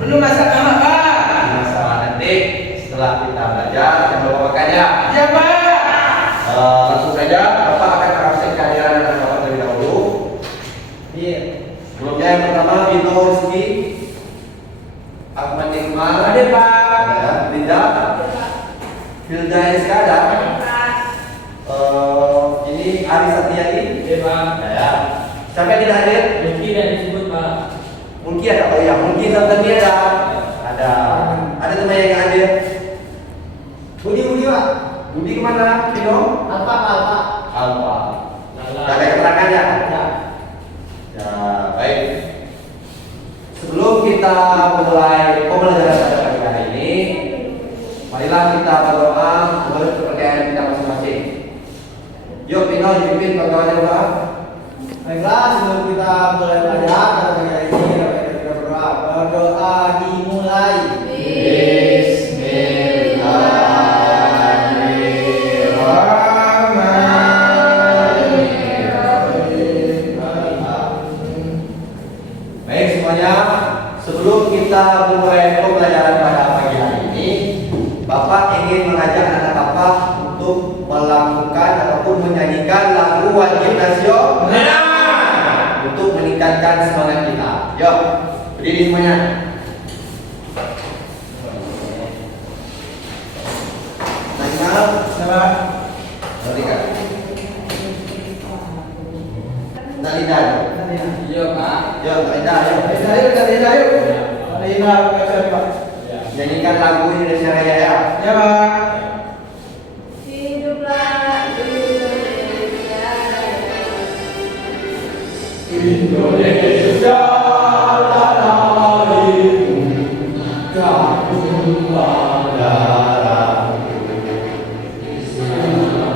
Belum masak apa, Pak? Masalah nanti setelah kita belajar, jangan lupa makannya. Ya, Pak. Langsung saja, Bapak akan absen kehadiran anak Bapak terlebih dahulu. Iya. Sebelumnya yang pertama, Bino Rizky, Ahmad Iqmal, Ada, Pak. ada, Linda, Hilda Rizka, ada. Ini Ari Satyadi, Iya, Pak. ya. Siapa yang tidak hadir? Mungkin tidak disebut, Pak. Mungkin ada, oh iya, mungkin tadi ada. Ada teman yang hadir. Budi, Pak. Budi kemana? Bino? Alfa. Alfa. Lala. Ada keterangannya? Ya. Ya, baik. Sebelum kita memulai pembelajaran pada pagi hari ini, marilah kita berdoa menurut kepercayaan kita masing-masing. Yuk, Bino dipimpin kawan-kawannya berdoa. Baiklah, sebelum kita mulai belajar pada pagi hari ini, kita berdoa. Berdoa dimulai. Baik semuanya, sebelum kita memulai pembelajaran pada pagi hari ini, Bapak ingin mengajak anak Bapak untuk melakukan ataupun menyanyikan lagu wajib nasional untuk meningkatkan semangat kita. Yuk, berdiri semuanya. Nasional, Siapa? berdiri. Nalida. Iya, Pak. Yuk, Nalida, yuk. Nyanyikan lagu Indonesia Raya ya. Ya, Pak. Hiduplah Indonesia Raya. Indonesia tanah airku, kampung halamanku.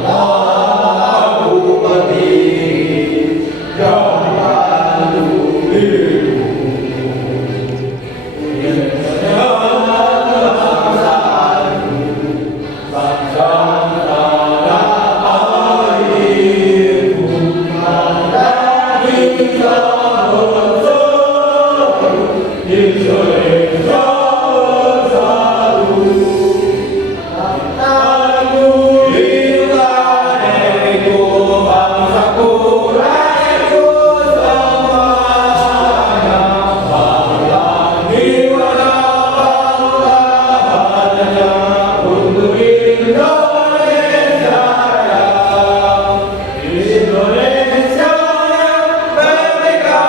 Aku berdiri dan diriku. Bangsa tanah airku, kita bersatu, Indonesia bersatu. Tanahku, wilayahku, bangsaku, rakyatku semuanya. Bangsa jiwa bangsa untuk Indonesia Raya. Indonesia yang merdeka,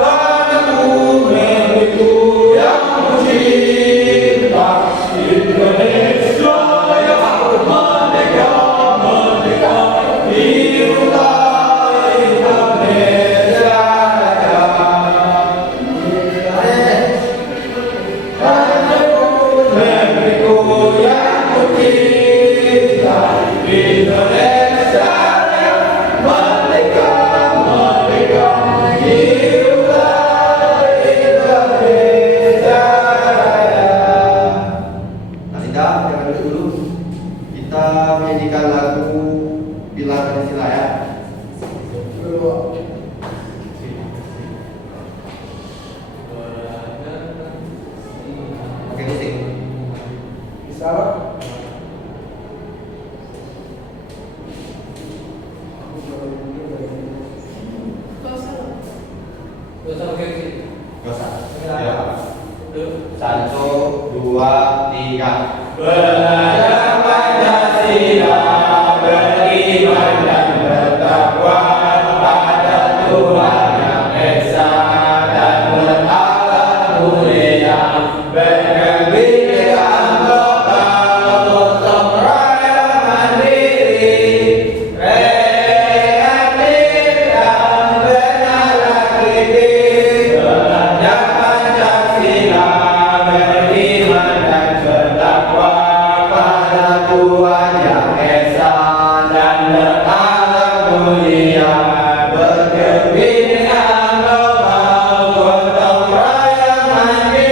tanahku milikku yang kucinta. Indonesia yang merdeka, hiduplah Indonesia Raya. Negeriku yang kucinta, Indonesia yang merdeka, hiduplah Indonesia Raya. Nalida, jangan dulu. Kita menyanyikan lagu Bila Pancasila ya. Oke, musik. Bisa, Pak? Gak usah. Ya. Satu, dua, tiga. Belajar Pancasila, beriman dan bertakwa pada Tuhan Yang Esa dan berakhlak mulia, berkebinekaan lokal, gotong royong mandiri, kreatif dan bernalar kritis. Belajar Pancasila, beriman dan bertakwa pada Tuhan Yang Esa dan berakhlak mulia, berkebinekaan lokal, gotong royong mandiri.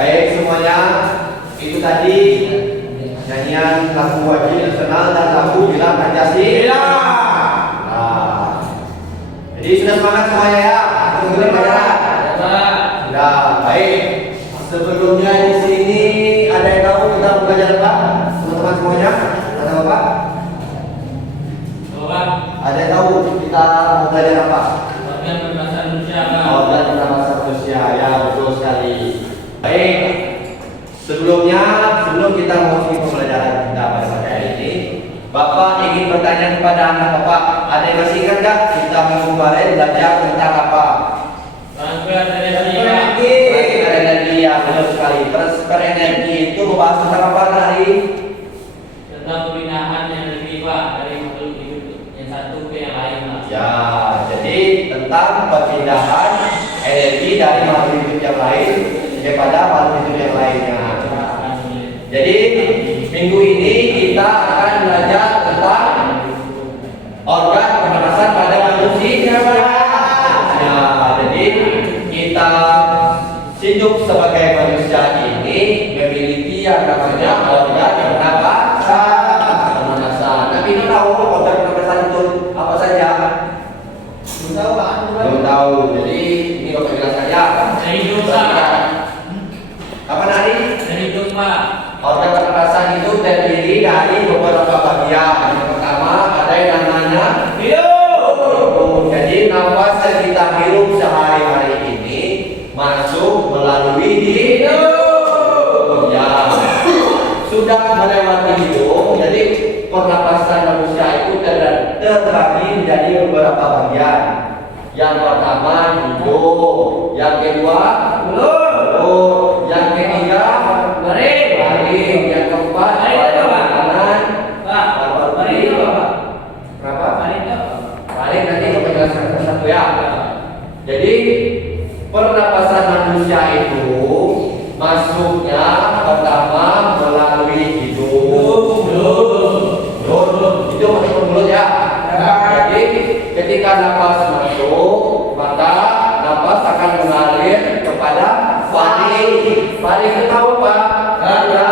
Baik semuanya, itu tadi nyanyian lagu wajib nasional dan lagu Bila Pancasila. Nah, jadi sudah semangat semuanya ya, untuk pelajaran. Sudah, baik. Sebelumnya di sini ada yang tahu kita mau belajar apa? Teman-teman semuanya, ada apa? Ada yang tahu kita mau belajar apa? Organ berbahasa Indonesia. Organ berbahasa Indonesia, ya betul sekali. Baik, sebelum kita memasuki pembelajaran kita pada pagi hari ini, Bapak ingin bertanya kepada anak Bapak, ada yang masih ingat nggak kita minggu kemarin belajar tentang apa? Transfer energi. Transfer energi, ya betul sekali. Transfer energi itu membahas tentang apa tadi? Tentang pemindahan energi Pak dari makhluk hidup yang satu ke yang lain Pak. Ya, jadi tentang pemindahan energi dari makhluk hidup yang lain kepada makhluk hidup yang lainnya. Jadi minggu ini kita akan belajar tentang organ pernapasan pada manusia. Ya, jadi kita hidup sebagai manusia ini memiliki yang namanya organ pernapasan. Tapi kita tahu organ pernapasan itu apa saja? Belum tahu Pak. Belum tahu. Jadi ini Bapak jelas saja. Dari hidung Pak. Apa tadi? Dari hidung Pak. Organ pernapasan itu terdiri dari beberapa bagian. Yang pertama ada yang namanya hidup. Jadi nafas yang kita hirup sehari-hari ini masuk melalui hidung. Ya, sudah melewati hidung. Jadi pernapasan manusia itu terbagi menjadi beberapa bagian. Yang pertama hidung, yang kedua mulut, yang ketiga taring, yang keempat kanan, paru-paru. Berapa? Taring nanti kita jelaskan satu-satu ya. Jadi pernapasan manusia itu masuknya pertama melalui hidung. Mulut itu masuk mulut ya. Jadi ketika napas masuk, maka napas akan mengalir kepada faring. Faring itu tahu Pak? Ya.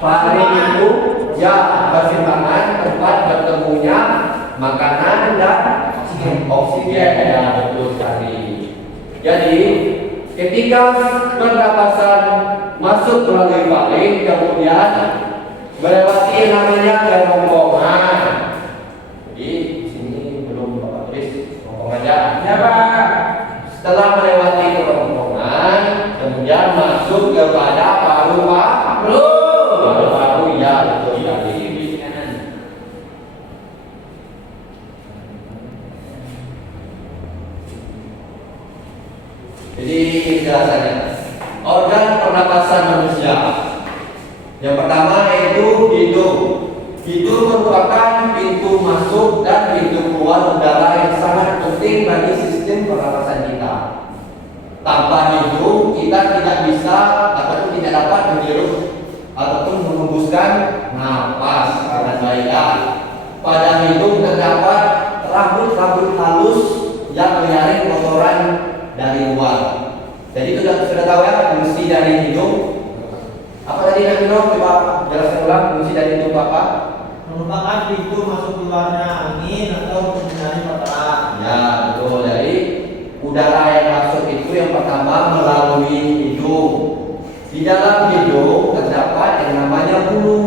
Faring itu ya persimpangan tempat bertemunya makanan dan oksigen. Ya betul sekali. Jadi ketika pernapasan masuk melalui faring, kemudian melewati yang namanya kerongkongan. Jadi di sini belum Bapak tulis kerongkongan ya. Ya Pak. Setelah melewati kerongkongan, kemudian masuk kepada paru-paru. Paru-paru ya betul sekali. Jadi ini penjelasannya. Organ pernapasan manusia. Yang pertama yaitu hidung. Hidung merupakan pintu masuk dan pintu keluar udara yang sangat penting bagi sistem pernapasan kita. Tanpa hidung kita tidak bisa ataupun tidak dapat menghirup ataupun mengembuskan napas dengan baik. Pada hidung terdapat rambut-rambut halus yang menyaring kotoran dari luar. Jadi sudah tahu ya fungsi dari hidung. Apa tadi yang Bro? Coba jelaskan ulang fungsi dari hidung Bapak. Merupakan pintu masuk keluarnya angin atau menyari kotoran. Ya betul. Jadi udara yang masuk itu yang pertama melalui hidung. Di dalam hidung terdapat yang namanya bulu.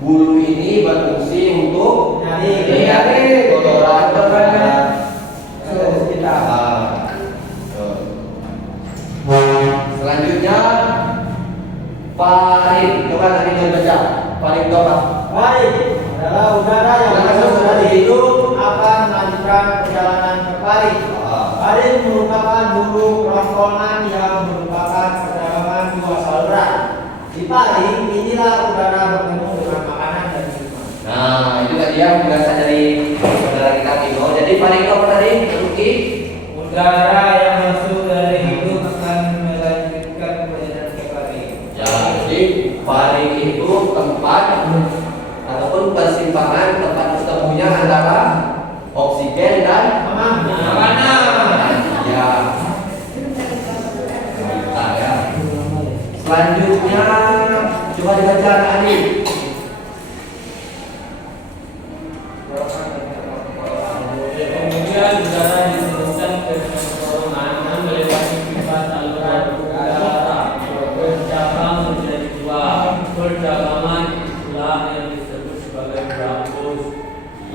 Bulu ini berfungsi untuk menyaring kotoran sekitar. Selanjutnya faring. Coba nanti kita baca. Faring itu apa? Faring adalah udara yang masuk dari hidung akan melanjutkan perjalanan ke faring. Faring merupakan bulu kerongkongan yang merupakan perdagangan dua saluran. Di faring inilah udara bertemu dengan makanan dan minuman. Nah, itu tadi yang penjelasan dari saudara kita Tino. Jadi faring itu apa tadi? Ruki? Udara yang masuk dari hidung akan melanjutkan perjalanan ke faring. Ya, jadi faring itu tempat ataupun persimpangan tempat ketemunya antara oksigen dan makanan. Ya. Kita ya. Selanjutnya coba dibaca tadi. Kemudian udara diseruskan ke kerongkongan melewati pipa saluran udara bercabang menjadi dua. Percabangan itulah yang disebut sebagai bronkus.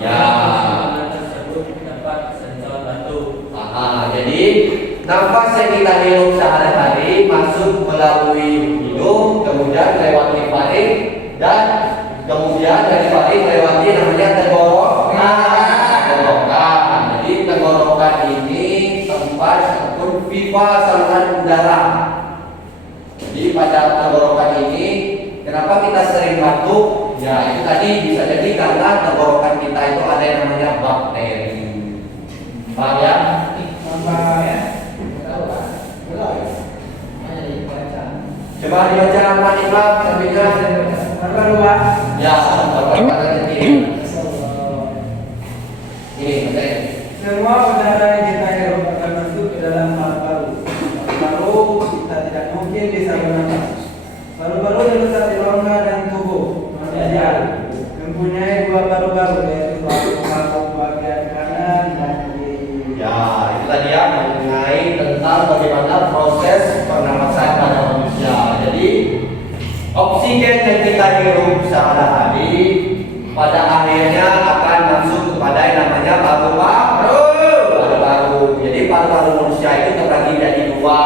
Ya. Percabangan tersebut dapat sensor batu. Jadi nafas yang kita hirup sehari-hari masuk melalui hidung, kemudian melewati faring, dan kemudian dari faring melewati namanya tenggorokan. Jadi tenggorokan ini tempat ataupun pipa saluran udara. Jadi pada tenggorokan ini, kenapa kita sering batuk? Ya itu tadi bisa jadi karena tenggorokan kita itu ada yang namanya bakteri. Paham ya? Coba dibaca Pak Iqbal, selanjutnya. Ya, bapak ini. Ini betul. Semua udara yang kita hirup akan masuk ke dalam paru-paru. Paru-paru kita tidak mungkin bisa bernafas. Paru-paru terletak di rongga dan tubuh manusia. Mempunyai dua paru-paru, yaitu paru-paru bagian kanan dan kiri. Ya, itu tadi ya mengenai tentang bagaimana proses pernapasan pada manusia. Jadi oksigen yang kita hirup sehari-hari pada akhirnya akan masuk kepada yang namanya paru-paru. Jadi paru-paru manusia itu terbagi jadi dua,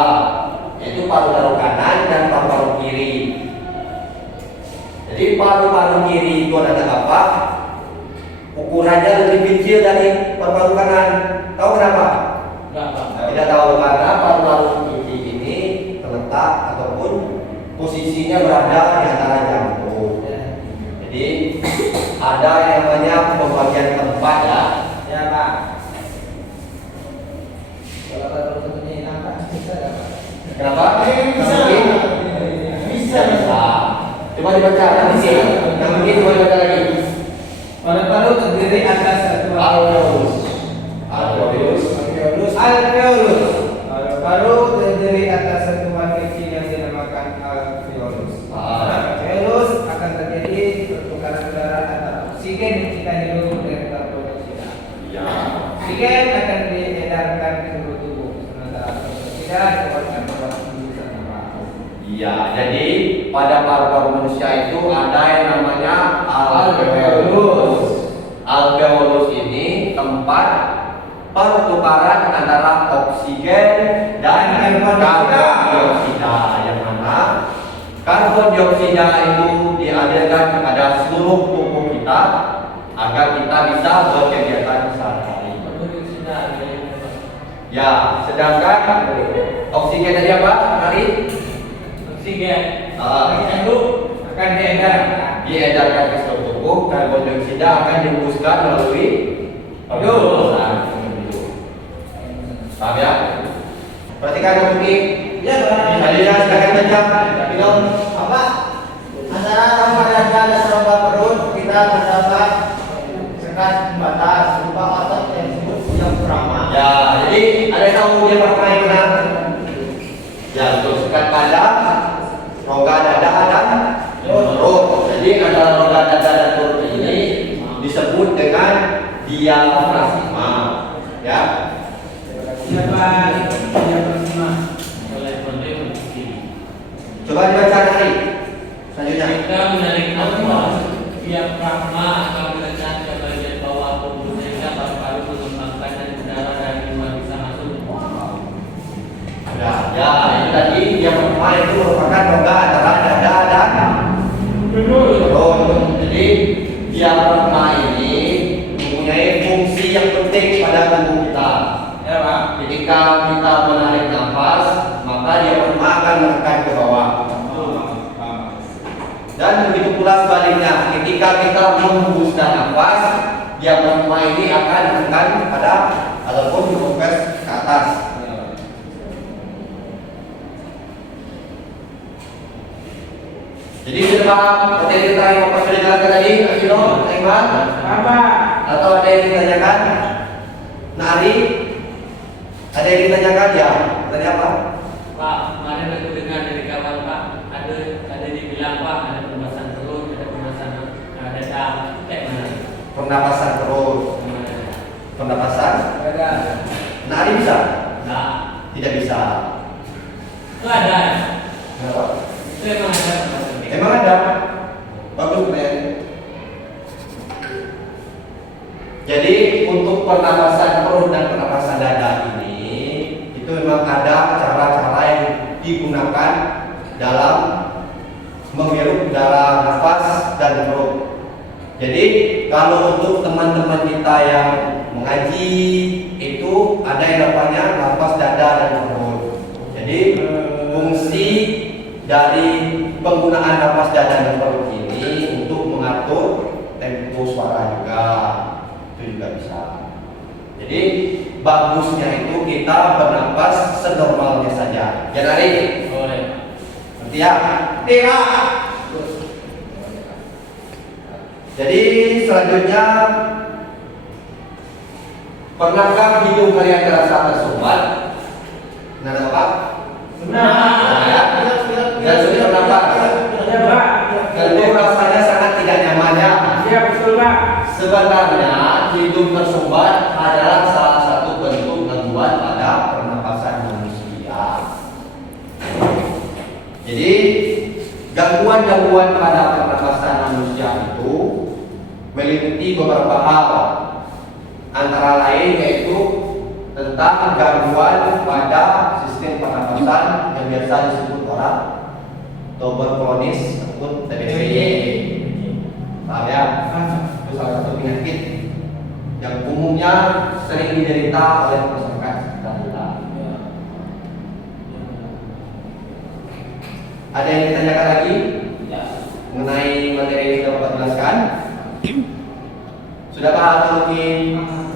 yaitu paru-paru kanan dan paru-paru kiri. Jadi paru-paru kiri itu adalah apa? Ukurannya lebih kecil dari paru-paru kanan. Tahu kenapa? Tidak tahu, karena paru-paru kiri ini terletak ataupun posisinya berada di antara jantung. Jadi ada yang namanya pembagian tempat ya. Ya Pak. Kalau paru-paru ini nampak bisa nggak Pak? Kenapa? Bisa. Bisa. Coba dibaca nanti sih. Yang ini coba dibaca lagi. Paru-paru terdiri atas satu Alveolus. Alveolus. Paru-paru terdiri atas satu wakil kecil yang dinamakan alveolus. Alveolus akan terjadi pertukaran udara antara oksigen yang kita hirup dengan karbon dioksida. Ya. Oksigen akan diedarkan ke seluruh tubuh, sementara karbon dioksida dikeluarkan lewat hembusan nafas. Iya, jadi pada paru-paru manusia itu ada yang namanya alveolus. Alveolus ini tempat pertukaran antara oksigen dan karbon dioksida, yang mana karbon dioksida itu dialirkan kepada seluruh tubuh kita agar kita bisa berkegiatan sehari-hari. Ya, sedangkan oksigen tadi apa? Hari? Oksigen. Itu akan Diedarkan ke seluruh tubuh, karbon dioksida akan dihembuskan melalui pernapasan. Paham ya? Perhatikan mungkin. Ya, Pak. Selanjutnya silakan baca. Minum. Apa? Antara rongga dada dan rongga perut kita terdapat sekat pembatas berupa otot yang disebut diafragma. Ya, jadi ada yang tahu dia pertama yang mana? Ya, untuk sekat pada rongga dada dan perut. Jadi antara rongga dada dan perut ini disebut dengan diafragma. Ya. Siapa Coba dibaca lagi. Selanjutnya. Jika menarik nafas, diafragma akan menekan ke bagian bawah tubuh sehingga paru-paru mengembangkan dan udara dari luar bisa masuk. Ya, ini tadi yang pertama itu merupakan rongga antara dada dan perut. Jadi diafragma ini mempunyai fungsi yang penting pada tubuh kita. Ya, Pak. Ketika kita menarik nafas, maka diafragma akan menekan ke bawah. Dan begitu pula sebaliknya, ketika kita menghembuskan nafas, diafragma ini akan menekan pada ataupun mengempes ke atas. Jadi sudah paham materi kita yang Bapak sudah jelaskan tadi, Akino, Iman? Apa? Atau ada yang ditanyakan? Nari? Ada yang ditanyakan ya? Tanya apa? Pak, kemarin aku dengar dari kawan Pak, ada pernapasan perut, pernapasan. Nari bisa? Nah, Tidak bisa. itu ada. Kenapa? Itu emang ada. Emang ada. Bagus keren. Jadi untuk pernapasan perut dan pernapasan dada ini itu memang ada cara-cara yang digunakan dalam menghirup udara nafas dan perut. Jadi kalau untuk teman-teman kita yang mengaji itu ada yang namanya nafas dada dan perut. Jadi fungsi dari penggunaan nafas dada dan perut ini untuk mengatur tempo suara juga, itu juga bisa. Jadi bagusnya itu kita bernapas senormalnya saja. Ya Nari? Boleh. Nanti ya. Tidak. Jadi selanjutnya, pernahkah hidung kalian terasa tersumbat? Benar apa? Dan sulit bernapas. Tentu rasanya sangat tidak nyaman ya. Sebenarnya hidung tersumbat adalah salah satu bentuk gangguan pada pernapasan manusia. Jadi gangguan-gangguan pada pernapasan manusia itu meliputi beberapa hal, antara lain yaitu tentang gangguan pada sistem pernapasan yang biasa disebut orang tuberkulosis ataupun TBC. Paham ya? Itu salah satu penyakit yang umumnya sering diderita oleh masyarakat sekitar kita. Ada yang ditanyakan lagi mengenai materi yang sudah Bapak jelaskan? Sudah paham mungkin?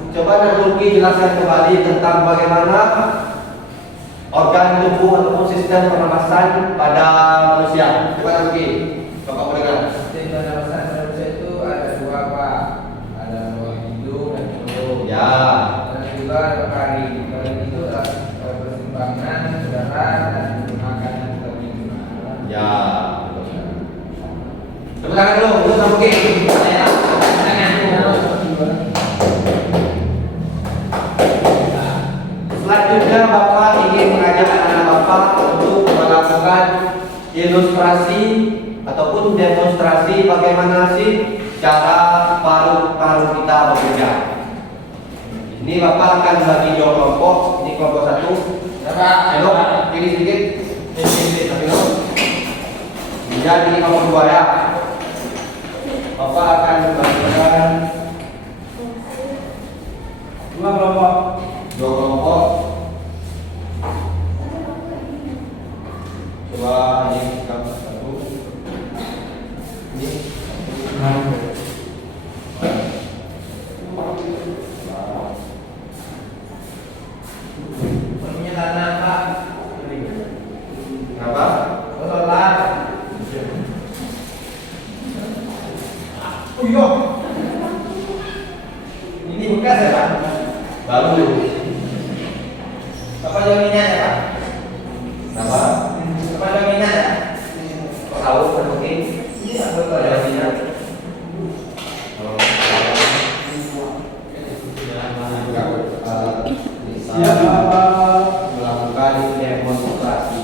Coba Nurulki jelaskan kembali tentang bagaimana organ tubuh ataupun sistem pernapasan pada manusia. Coba Nurulki, Bapak mau dengar. Sistem pernapasan manusia itu ada dua Pak, ada ruang hidung dan mulut. Ya. Dan juga ada kari. Kari itu adalah persimpangan udara dan makanan terminum. Ya. Tepuk tangan dulu, untuk Nurulki. Selanjutnya Bapak ingin mengajak anak Bapak untuk melakukan ilustrasi ataupun demonstrasi bagaimana sih cara paru-paru kita bekerja. Ini Bapak akan bagi dua kelompok. Ini kelompok satu. Ayo, kiri sedikit. Ayo. Kemudian ini kelompok dua ya. Bapak akan membagikan dua kelompok. Coba ini kita satu. Ini. Punya tanah Pak. Kenapa? Sholat. Oh iya. Ini bekas ya Pak? Baru. Bapak jaminan ya Pak? Kenapa? Bapak jaminan ya? Kok tahu mungkin? Iya betul ya. Jaminan. Bisa melakukan demonstrasi.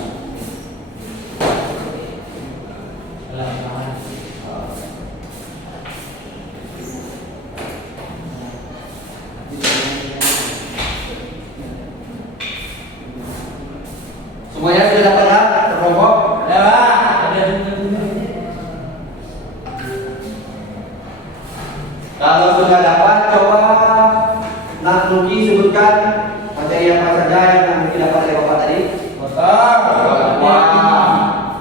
Semuanya sudah dapat ya? Terkelompok? Ya Pak. Kalau sudah dapat, coba Nurulki sebutkan materi apa saja yang Nurulki dapat dari Bapak tadi. Betul. Wah.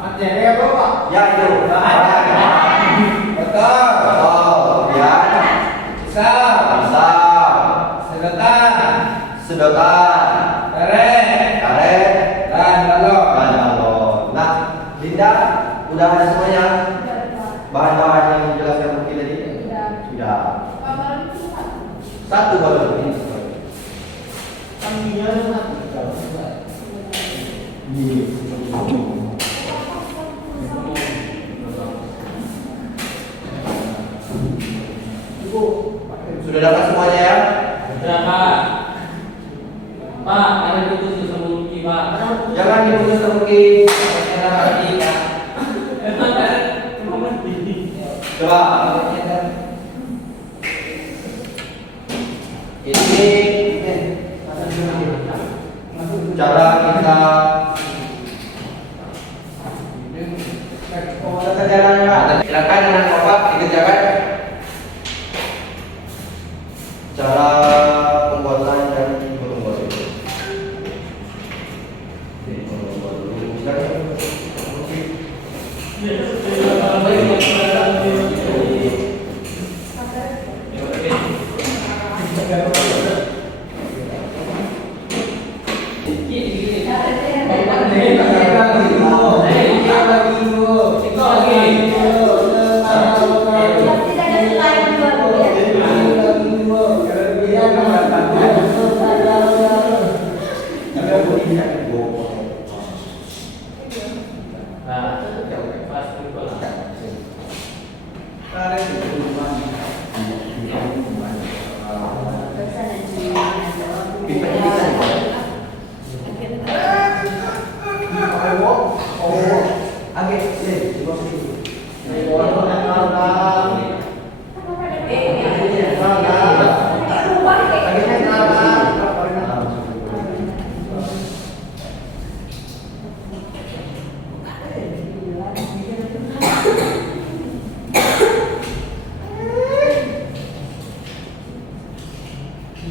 Materi apa Pak? Ya itu. Betul. Kemudian Bisa. bisa, Sedotan. sedotan, Karet. karet, Dan balon. dan galon. Nah, Linda, udah ada semuanya bahan-bahan yang dijelaskan Nurulki tadi? Sudah. Satu balon ini. Kaminya Ibu, semuanya ya. Sudah Pak. Pak, ada diputus sama Luki Pak. Jangan diputus temuki. Emang ada mati. Coba. Ini cara kita silakan dengan Bapak dikerjakan cara pembuatan dan membuat itu.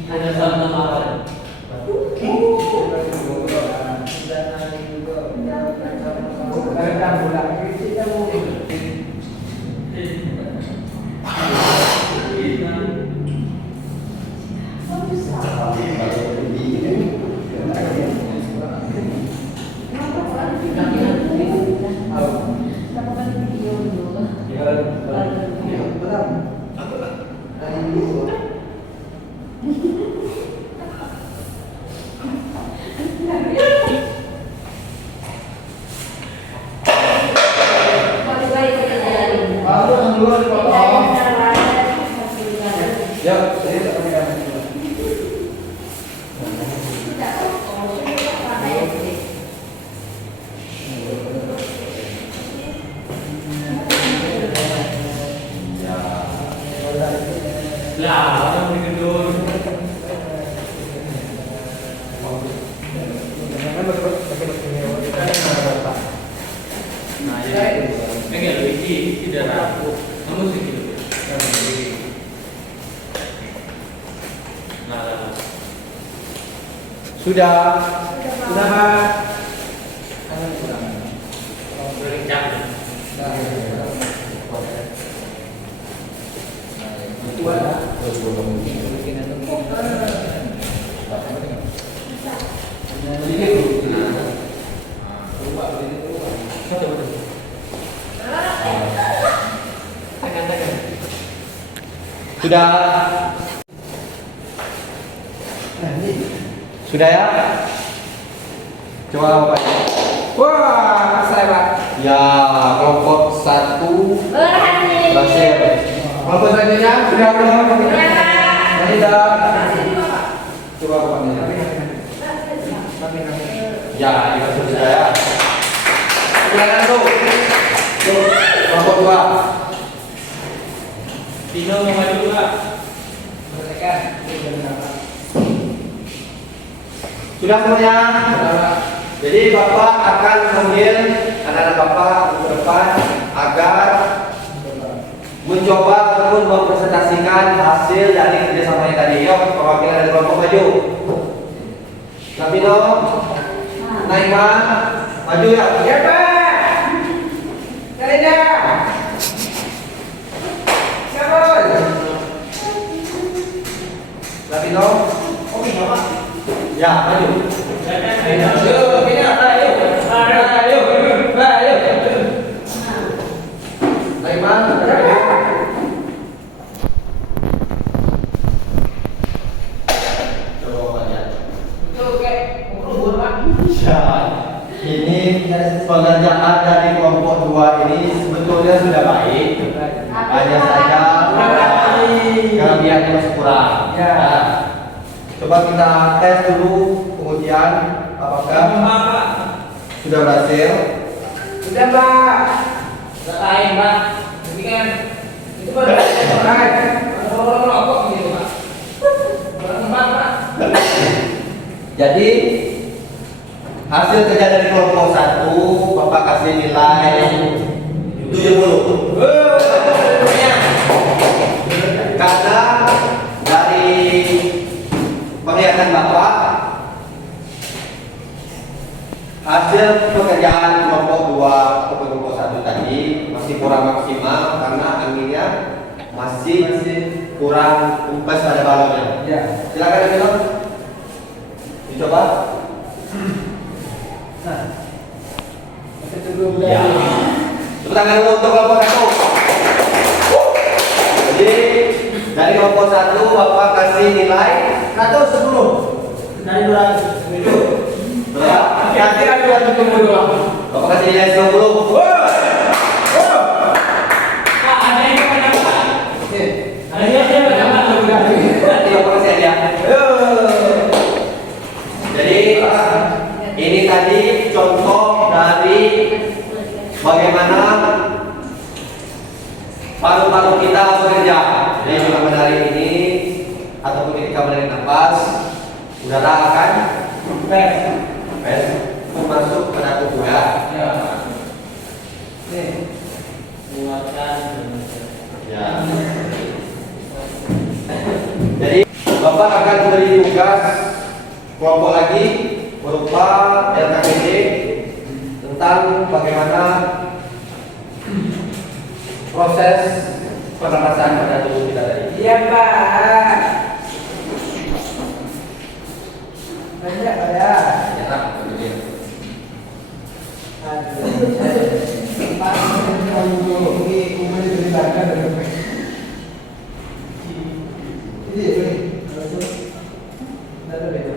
Ada sama marah. Lah, orang di gedung. Nah, jadi enggak Luigi tidak ragu. Kamu sih gitu. Nah, Sudah. Sudah Pak. berkencang. Sudah. Sudah ya? Coba Bapak. Wah, saya Pak. Ya, kelompok 1 berhasil. Kelompok selanjutnya sudah belum? Jadi sudah. Coba Bapaknya. Ya, itu sudah ya. Silakan tuh. Tuh, kelompok 2. Tino mau maju Pak. Sudah semuanya? Jadi Bapak akan memanggil anak-anak Bapak ke depan agar mencoba ataupun mempresentasikan hasil dari kerjasamanya tadi. Yuk, perwakilan dari kelompok maju. Lapino, Naiman, maju ya. Ya Pak. Karina. Siapa? Lapino, oke Bapak. Ya, maju. Naiman, ya, ini pengerjaan dari kelompok 2 ini sebetulnya sudah baik. Hanya saja kelebihannya masih kurang. Ya. Nah, coba kita tes dulu pengujian apakah Pak. sudah berhasil. Sudah, Pak. Lain, Pak. Ini kan itu Pak. Kalau rokok gitu, Pak. Berempat, Pak. Jadi hasil kerja dari kelompok 1 Bapak kasih nilai 70. Karena dari penglihatan Bapak hasil pekerjaan kelompok 2 atau kelompok 1 tadi masih kurang maksimal karena anginnya masih kurang kempes pada balonnya. Ya. Silakan Emil. Dicoba. Nah. Kita tunggu Ya. dulu. Tepuk tangan dulu untuk kelompok 1. Jadi dari kelompok 1 Bapak kasih nilai 110 dari 200. berapa? Hati-hati ada 270. Bapak kasih nilai 90. Pak, ada yang pada Pak. Oke. Ada yang pada Pak. Nanti Bapak kasih aja. Jadi ini tadi contoh dari bagaimana paru-paru kita bekerja. Jadi juga menarik ini ataupun ketika menarik nafas, udara akan pes masuk ke dalam tubuh ya. Ya. Nih. Menguatkan. Ya. Jadi Bapak akan beri tugas kelompok lagi berupa LKPD tentang bagaimana proses pernapasan pada tubuh kita tadi. Iya, Pak. Banyak, Pak ya. Ya, betul. Pak, ini umur diceritakan dari ini. Ada beda.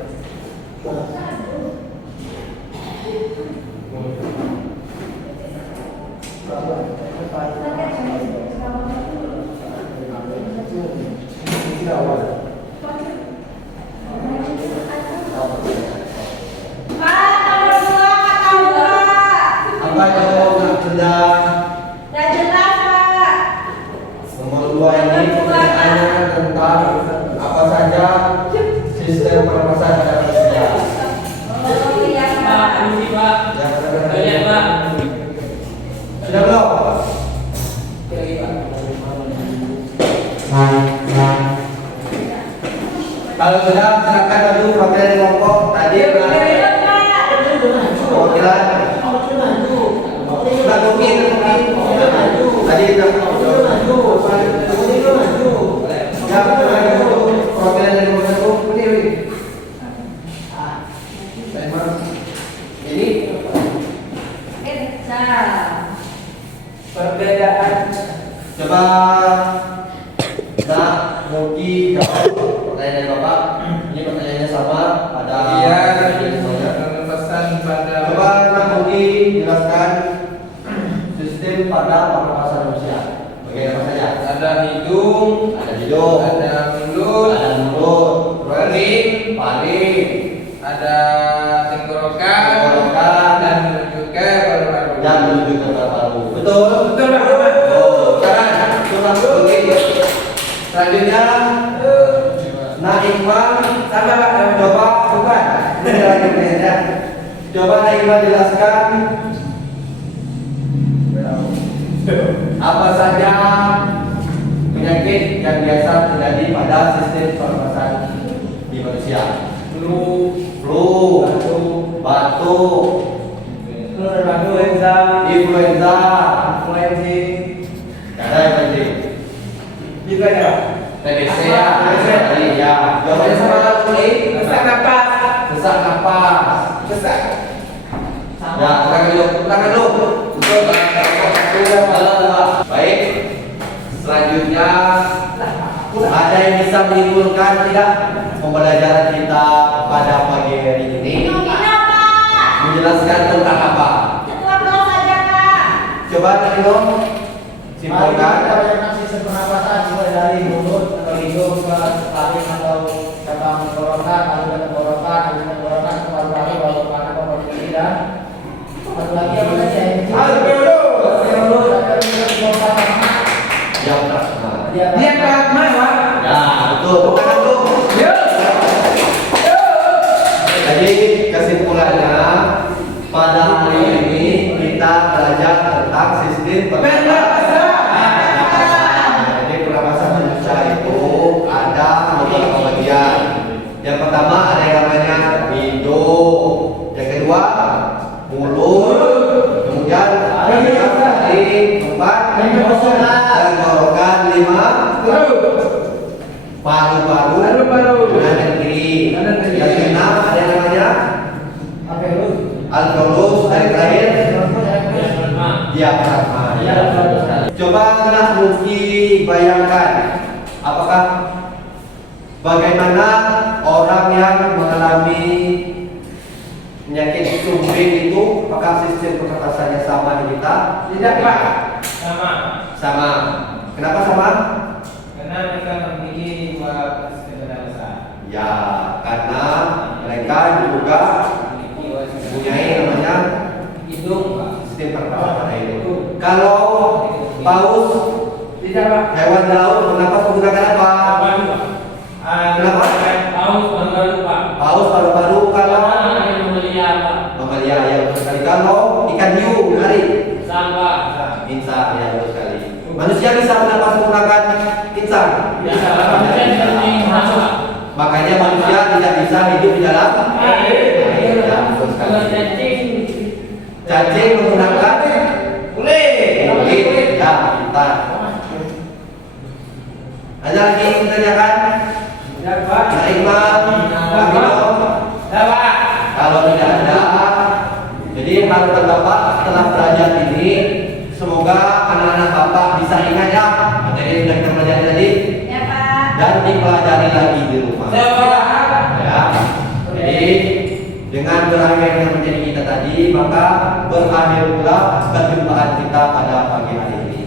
Pak, nomor 2 kata 2. Apa itu nak sedang Tidak jelas, Pak. nomor 2 ini pertanyaannya tentang apa saja sistem pernapasan pada manusia. Oh, iya, Pak, Pak. permisi, Pak. Kalian, Pak. Sudah belum? Kalau sudah, silakan maju perwakilan kelompok tadi Iya, Pak. perwakilan. Sudah mungkin tadi sudah ya perwakilan dari kelompok ini. Ini Nah. Perbedaan. coba nak Mugi jawab pertanyaan dari Bapak. Ini pertanyaannya sama ada Iya, semuanya. pesan pada Coba nak Mugi jelaskan sistem pada pernapasan manusia. Bagaimana saja? ada hidung, Ada hidung, ada mulut, ada mulut, paling, ada tenggorokan, dan menuju ke paru-paru. yang menuju ke paru. Betul? Betul, Pak. Betul, Pak. Oh, sekarang coba Mugi. Selanjutnya Nak Iqbal Sama, Pak. coba bukan. Ini lagi beda. Coba Nak Iqbal jelaskan apa saja penyakit yang biasa terjadi pada sistem pernapasan di manusia. Flu, batuk, Influenza, influenza, influenza, ada yang penting. juga ada. TBC ya, tadi ya. Jawabannya sama lagi. Sesak napas, Sesak napas. sesak. Ya, tangan dulu. Betul, baik. Selanjutnya ada yang bisa menyimpulkan tidak pembelajaran kita pada pagi hari ini Fenomena, Pak. menjelaskan tentang apa? Ketua kelas saja, Pak. Coba tadi dong Mari kita simpulkan. belajar sistem pernapasan mulai dari mulut, hidup ke tarik atau cabang tenggorokan, lalu ke tenggorokan, lalu ke tenggorokan ke paru-paru, lalu ke paru-paru dan satu lagi apa saja? Alveolus, ada Diafragma. Diafragma, Pak. Ya, betul. Bukan itu. Jadi kesimpulannya pada hari ini kita belajar tentang sistem pernapasan. Jadi pernapasan manusia itu ada beberapa bagian. Yang pertama ada yang namanya hidung. Yang kedua mulut. Kemudian keempat tenggorokan, lima paru-paru dan kiri. Yang keenam ada yang namanya alveolus, dan terakhir diafragma. Coba nak Muki bayangkan, apakah bagaimana orang yang mengalami penyakit sumbing itu, apakah sistem pernapasannya sama di kita? Tidak, Pak. Sama. Kenapa sama? karena mereka memiliki dua sistem pernapasan. Ya, karena mereka juga mempunyai namanya Hidung, sistem pernapasan itu. Kalau paus, Tidak, Pak. hewan laut, bernapas menggunakan apa? Kenapa? Paus paru-paru. Kalau mamalia, ya betul sekali. Kalau ikan hiu, hari insan, ya betul sekali. Manusia bisa bernapas menggunakan insan. Makanya manusia tidak bisa hidup di dalam air. Ya betul sekali. Cacing menggunakan kulit. Ya, pintar. Ada lagi yang ditanyakan? Tidak, Pak. Imam, kalau tidak ada, jadi harapan Bapak setelah belajar ini, semoga anak-anak Bapak bisa ingat ya materi yang sudah kita pelajari tadi Ya, Pak. dan dipelajari lagi di rumah. Ya. Jadi dengan berakhirnya menjadi kita tadi, maka berakhir pula perjumpaan kita pada pagi hari ini.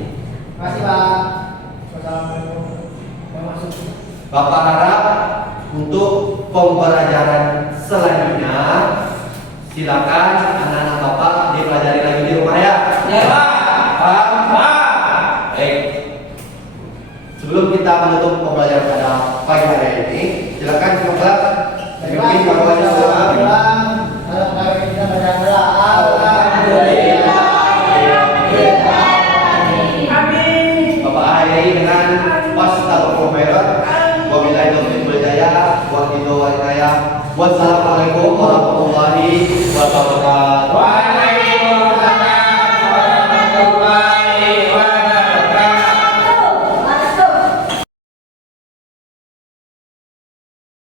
Masih Pak. Assalamualaikum. Bapak harap untuk pembelajaran selanjutnya silakan anak-anak Bapak dipelajari lagi di rumah ya. Ya, Pak. Paham? Baik. Sebelum kita menutup pembelajaran pada pagi hari ini, silakan semua kelas mungkin bahwa Bapak akhiri dengan Astagfirullah. Wabillahi taufiq wal hidayah. Wassalamualaikum warahmatullahi wabarakatuh.